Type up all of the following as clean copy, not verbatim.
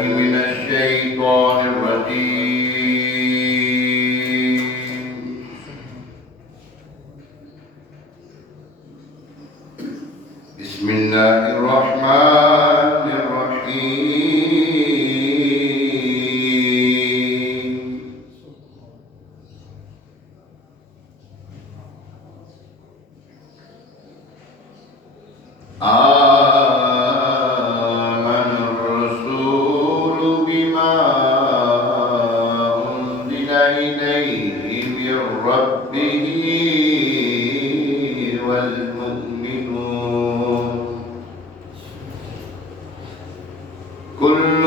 من الشيطان الرجيم. بسم الله الرحمن الرحيم. آمن الرسول بما أنزل إليه من ربه والمؤمنون كل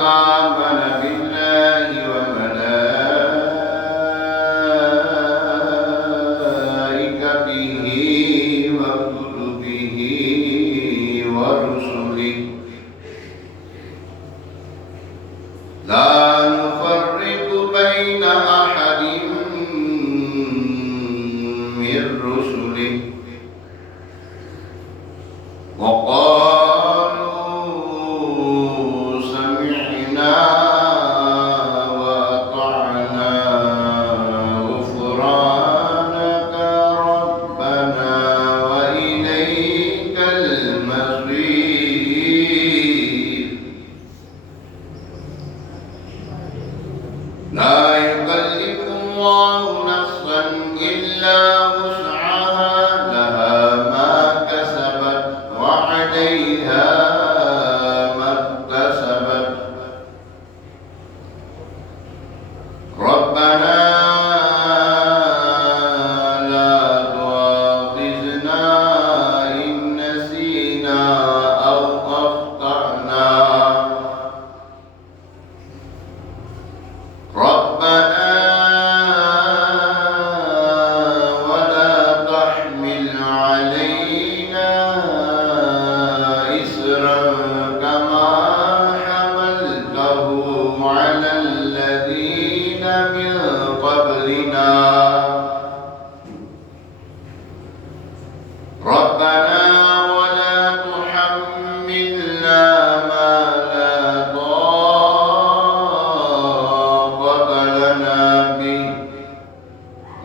آمن بالله وملائكته وكتبه ورسله لا نفرق بين أحد من رسله وقالوا سمعنا وأطعنا غفرانك ربنا وإليك المصير لا يكلف الله نفسا إلا وسعها لها ما كسبت وعليها ما اكتسبت ربنا لا تؤاخذنا إن نسينا أو أخطأنا ربنا ولا تحمل علينا إصرا كما حملته على الذين من قبلنا ربنا ولا تحملنا ما لا طاقة لنا به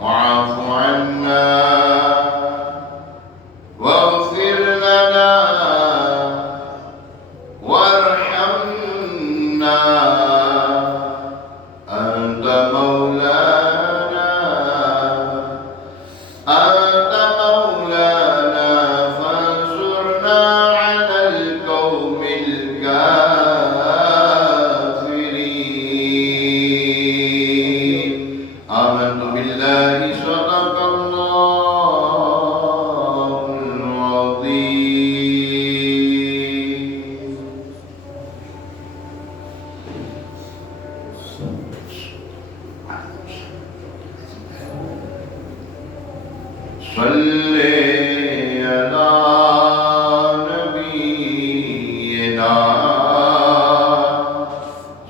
واعف عنا واغفر لنا وارحمنا أنت مولانا فانصرنا على القوم الكافرين آمنت بالله صدق الله العظيم. صل على نبينا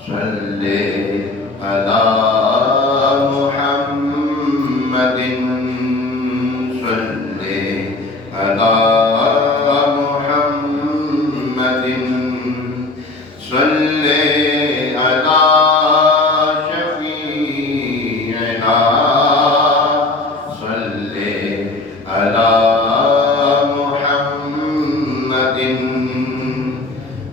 صل على محمد صل على محمد صل على شفيعنا صل على محمد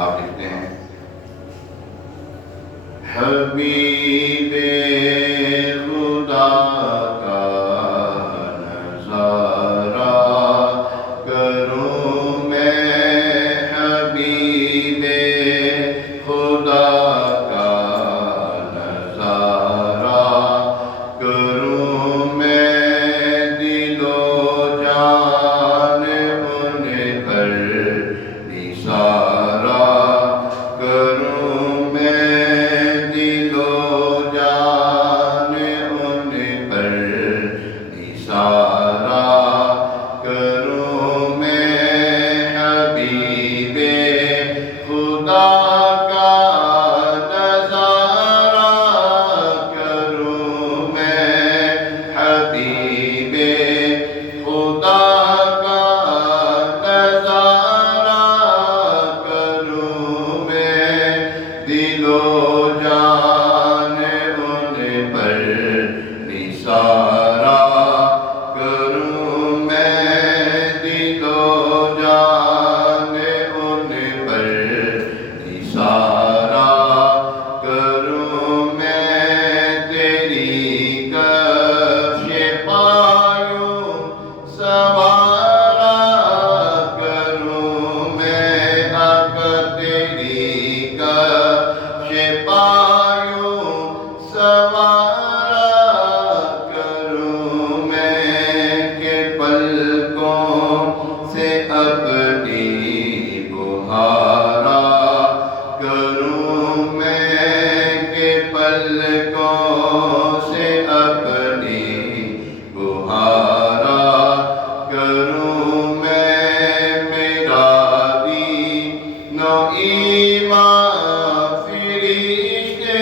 آپ لکھتے ہیں حبیب خدا کا نظارہ کروں میں، حبیب خدا کا نظارہ کروں میں، دل و جان ان پر نثارہ کروں میں، دل و جان ان پر نثارہ کروں میں، حبیب خدا کا نظارہ کروں میں، حبیب خدا کا نظارہ کروں میں، دل و جان ان پر نثارہ کروں میں، دل و جان ان پر نثارہ کروں میں، تیری کفش پایوں سوارا کروں میں، آقا تیری کفش پایوں سوارا کروں میں، کہ پلکوں سے اپنی بہارا کروں میں، کہ پلکوں سے اپنی بہارا کروں میں، میرا دین و ایمان فرشتے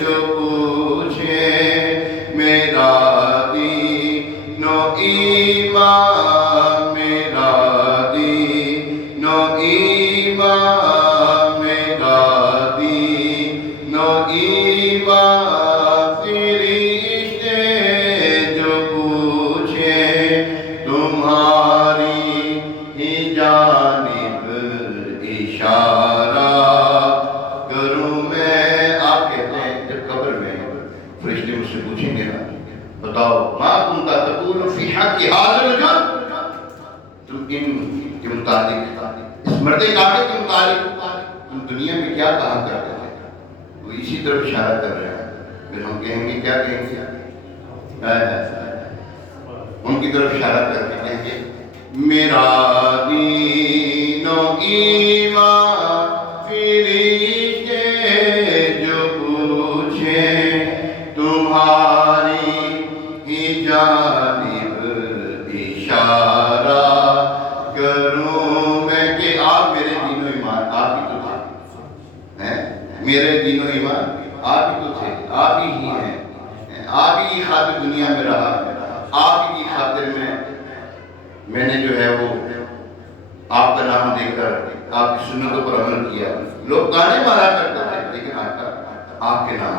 جو پوچھیں، میرا دین و ایمان، میرا دین و ایمان، میرا دین و ایمان فرشتے جو پوچھیں، تمہاری ہی جانب اشارہ کروں میں۔ آپ کہتے ہیں جب قبر میں فرشتے مجھ سے پوچھیں گے نا، بتاؤ ما کنت تقول فی حق ھذا الرجل، تم ان کے متعلق، اس مرد کافر کے متعلق تم دنیا میں کیا کہا کرتے تھے؟ وہ اسی طرف اشارہ کر رہے ہیں۔ پھر ہم کہیں گے کیا کہیں گے؟ ان کی طرف اشارہ کر کے کہیں گے میرا دین و ایمان فرشتے جو پوچھیں، تمہاری ہی جانب اشارہ کروں میں، کہ آپ میرے دین و ایمان آپ ہی تو تھے، میرے دین و ایمان آپ ہی تو تھے، آپ ہی ہیں، آپ ہی کی خاطر دنیا میں رہا، آپ ہی کی خاطر میں نے جو ہے وہ آپ کا نام دے کر آپ کی سنتوں پر عمل کیا۔ لوگ تانے مارا کرتے تھے، لیکن آقا آپ کے نام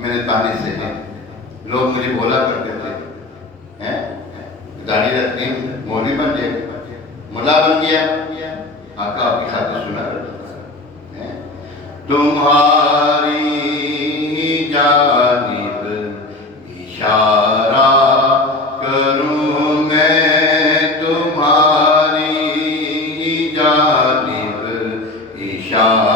میں نے تانے سے ہیں، لوگ مجھے بولا کرتے تھے داڑھی رکھتے ہیں مولوی بن جائے، ملا بن گیا، آقا آپ کی خاطر سنا کرتا تھا۔ تمہاری جانب اشارہ کروں میں، تمہاری جانب اشارہ